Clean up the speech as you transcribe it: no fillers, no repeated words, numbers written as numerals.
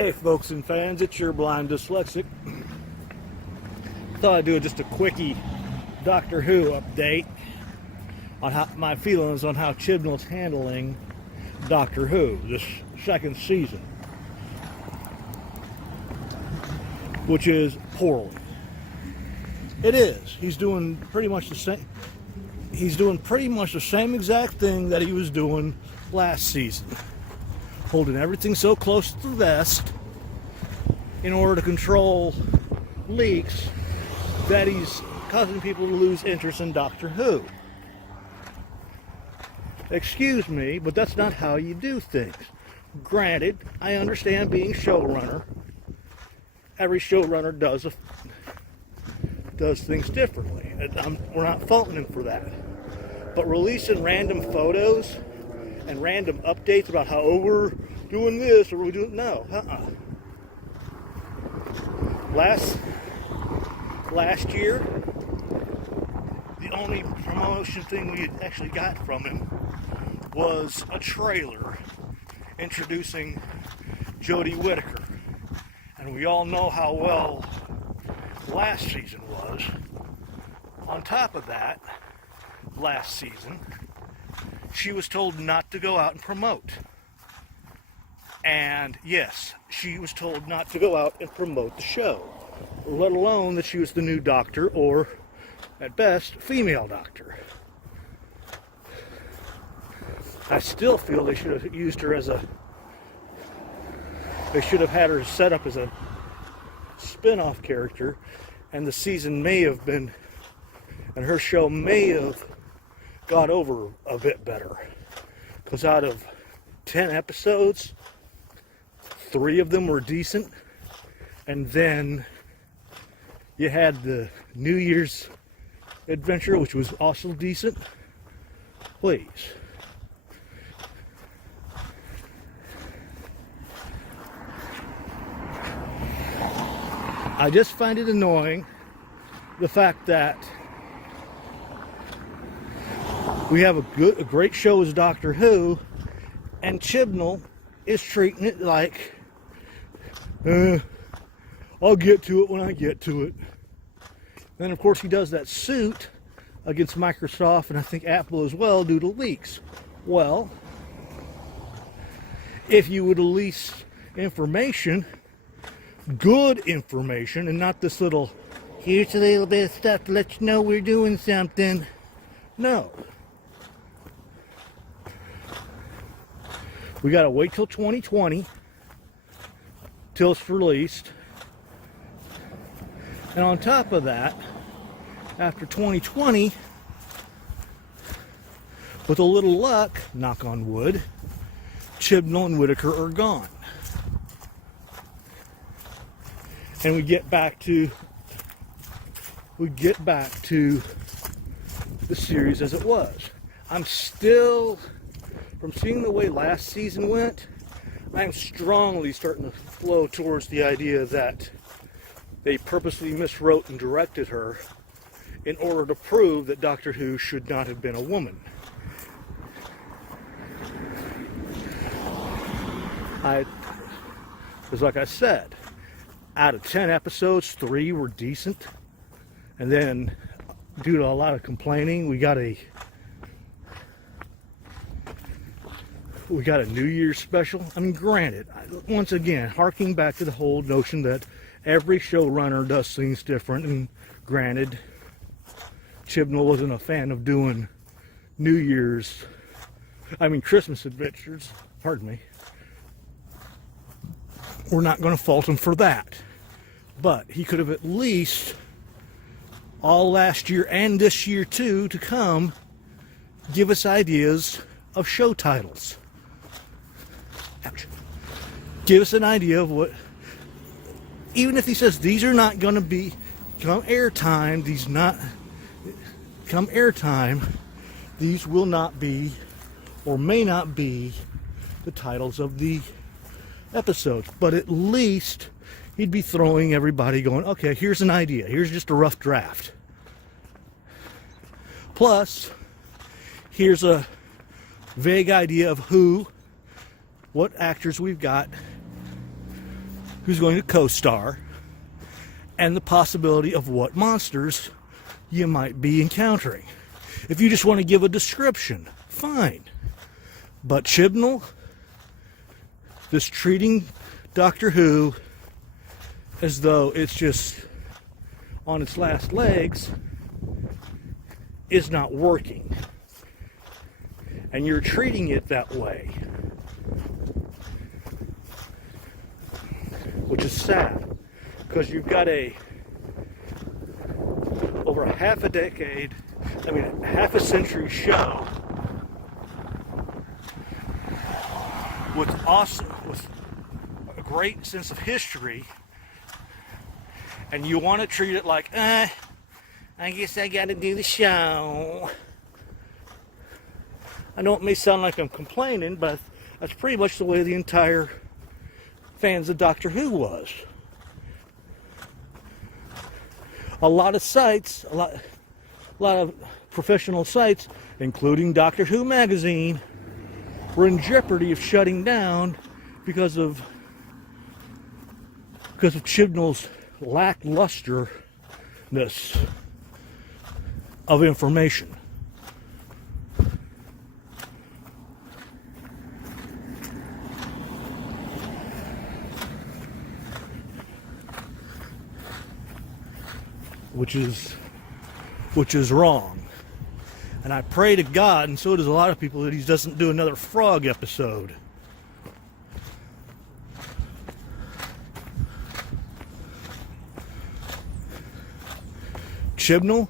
Hey folks and fans, it's your blind dyslexic. Thought I'd do just a quickie Doctor Who update on how, my feelings on how Chibnall's handling Doctor Who this second season, which is poorly. It is. He's doing pretty much the same. He's doing pretty much the same exact thing that he was doing last season, holding everything so close to the vest in order to control leaks that he's causing people to lose interest in Doctor Who. Excuse me, but that's not how you do things. Granted, I understand being showrunner. Every showrunner does things differently. We're not faulting him for that. But releasing random photos and random updates about how we're doing this or we're doing Last year, the only promotion thing we actually got from him was a trailer introducing Jodie Whittaker. And we all know how well last season was. On top of that, last season, she was told not to go out and promote. And yes, she was told not to go out and promote the show, let alone that she was the new doctor, or at best, female doctor. I still feel they should have used her they should have had her set up as a spin-off character, and the season may have been, and her show may have got over a bit better. Because out of 10 episodes, 3 of them were decent, and then you had the New Year's adventure, which was also decent. Please. I just find it annoying, the fact that we have a great show as Doctor Who, and Chibnall is treating it like, I'll get to it when I get to it. Then, of course, he does that suit against Microsoft and I think Apple as well due to leaks. Well, if you would release information, good information, and not this little, here's a little bit of stuff to let you know we're doing something. No. We gotta wait till 2020 till it's released. And on top of that, after 2020, with a little luck, knock on wood, Chibnall and Whittaker are gone. And we get back to the series as it was. I'm still, from seeing the way last season went, I'm strongly starting to flow towards the idea that they purposely miswrote and directed her in order to prove that Doctor Who should not have been a woman. Because like I said, out of 10 episodes, 3 were decent. And then, due to a lot of complaining, we got a New Year's special. I mean, granted, once again, harking back to the whole notion that every showrunner does things different. And granted, Chibnall wasn't a fan of doing Christmas adventures. Pardon me. We're not going to fault him for that. But he could have at least, all last year and this year too, to come, give us ideas of show titles. Ouch. Give us an idea of what, even if he says these are not going to be, come airtime, these will not be, or may not be, the titles of the episodes. But at least he'd be throwing everybody going, okay, here's an idea. Here's just a rough draft. Plus, here's a vague idea of what actors we've got who's going to co-star, and the possibility of what monsters you might be encountering. If you just want to give a description, fine. But Chibnall, this treating Doctor Who as though it's just on its last legs, is not working. And you're treating it that way, which is sad, because you've got over half a century show with a great sense of history, and you want to treat it like, I guess I got to do the show. I know it may sound like I'm complaining, but that's pretty much the way the entire fans of Doctor Who was. A lot of sites, a lot of professional sites, including Doctor Who magazine, were in jeopardy of shutting down because of Chibnall's lacklusterness of information. Which is wrong. And I pray to God, and so does a lot of people, that he doesn't do another frog episode. Chibnall,